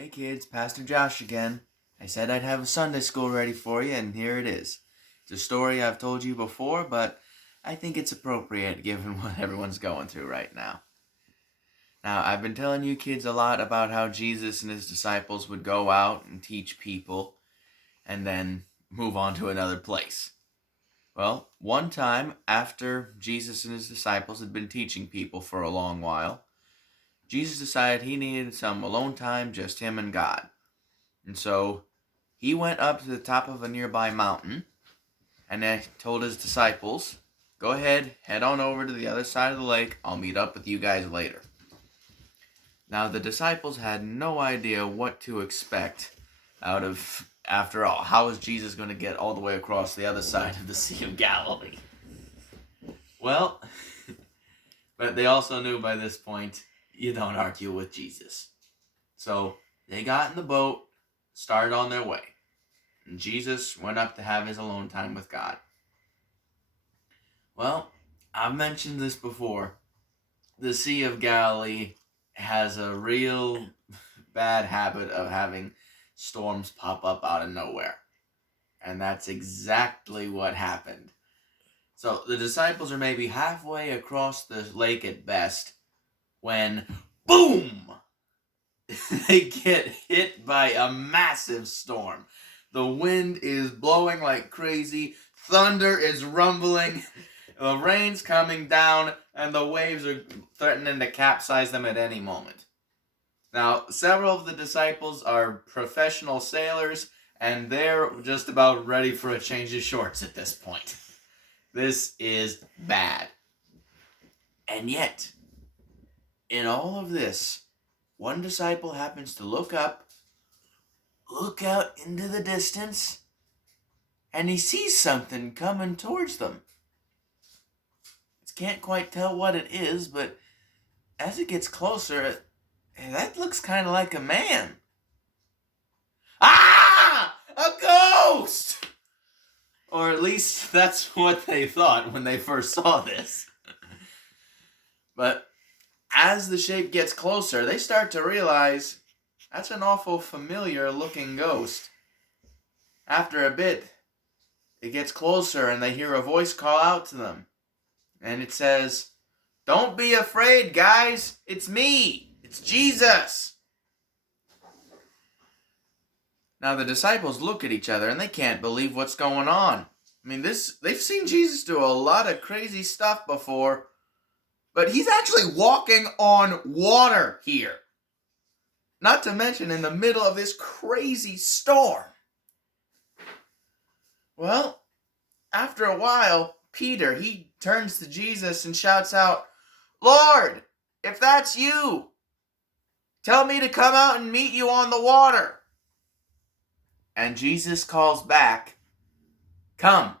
Hey kids, Pastor Josh again. I said I'd have a Sunday school ready for you, and here it is. It's a story I've told you before, but I think it's appropriate given what everyone's going through right now. Now, I've been telling you kids a lot about how Jesus and his disciples would go out and teach people and then move on to another place. Well, one time after Jesus and his disciples had been teaching people for a long while, Jesus decided he needed some alone time, just him and God. And so he went up to the top of a nearby mountain and then told his disciples, go ahead, head on over to the other side of the lake. I'll meet up with you guys later. Now, the disciples had no idea what to expect after all, how is Jesus going to get all the way across the other side of the Sea of Galilee? Well, but they also knew by this point, you don't argue with Jesus. So they got in the boat, started on their way. And Jesus went up to have his alone time with God. Well, I've mentioned this before. The Sea of Galilee has a real bad habit of having storms pop up out of nowhere. And that's exactly what happened. So the disciples are maybe halfway across the lake at best when, boom! They get hit by a massive storm. The wind is blowing like crazy. Thunder is rumbling. The rain's coming down, and the waves are threatening to capsize them at any moment. Now, several of the disciples are professional sailors, and they're just about ready for a change of shorts at this point. This is bad. And yet, in all of this, one disciple happens to look out into the distance, and he sees something coming towards them. Can't quite tell what it is, but as it gets closer, that looks kind of like a man. Ah! A ghost! Or at least that's what they thought when they first saw this. But as the shape gets closer, they start to realize that's an awful familiar looking ghost. After a bit, it gets closer and they hear a voice call out to them. And it says, "Don't be afraid, guys. It's me. It's Jesus." Now the disciples look at each other and they can't believe what's going on. I mean, they've seen Jesus do a lot of crazy stuff before, but he's actually walking on water here. Not to mention in the middle of this crazy storm. Well, after a while, Peter, he turns to Jesus and shouts out, "Lord, if that's you, tell me to come out and meet you on the water." And Jesus calls back, "Come."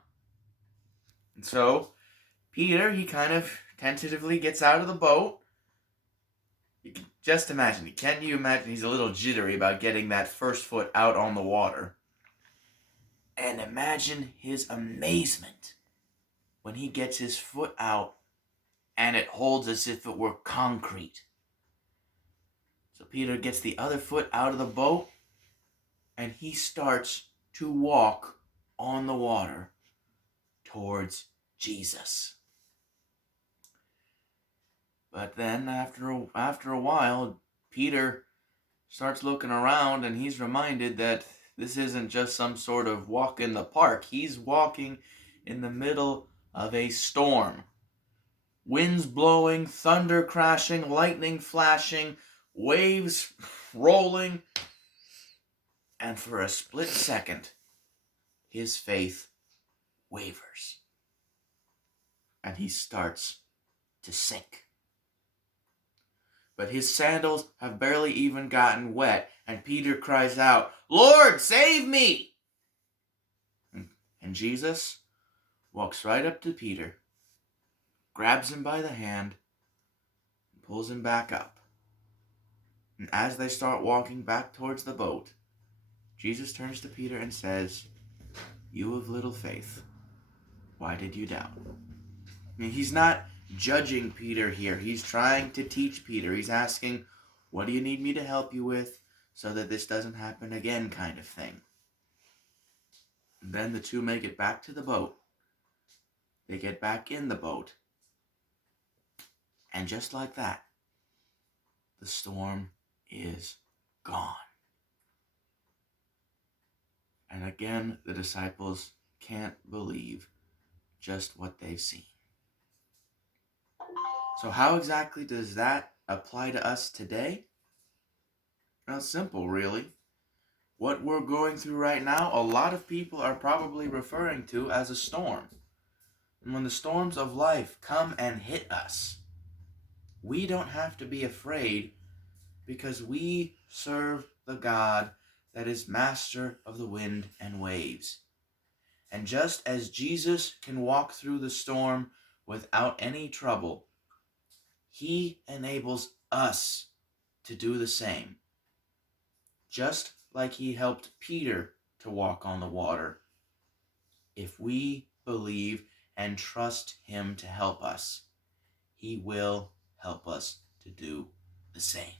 And so Peter, he kind of tentatively gets out of the boat. You can just imagine, can you imagine he's a little jittery about getting that first foot out on the water? And imagine his amazement when he gets his foot out and it holds as if it were concrete. So Peter gets the other foot out of the boat and he starts to walk on the water towards Jesus. But then after a while, Peter starts looking around and he's reminded that this isn't just some sort of walk in the park. He's walking in the middle of a storm. Winds blowing, thunder crashing, lightning flashing, waves rolling. And for a split second, his faith wavers. And he starts to sink. But his sandals have barely even gotten wet, and Peter cries out, "Lord, save me!" And Jesus walks right up to Peter, grabs him by the hand, and pulls him back up. And as they start walking back towards the boat, Jesus turns to Peter and says, "You of little faith, why did you doubt?" I mean, he's not judging Peter here. He's trying to teach Peter. He's asking, "What do you need me to help you with? so that this doesn't happen again, kind of thing. And then the two make it back to the boat. They get back in the boat. And just like that, the storm is gone. And again, the disciples can't believe just what they've seen. So how exactly does that apply to us today? Well, it's simple, really. What we're going through right now, a lot of people are probably referring to as a storm. And when the storms of life come and hit us, we don't have to be afraid because we serve the God that is master of the wind and waves. And just as Jesus can walk through the storm without any trouble, he enables us to do the same. Just like he helped Peter to walk on the water, if we believe and trust him to help us, he will help us to do the same.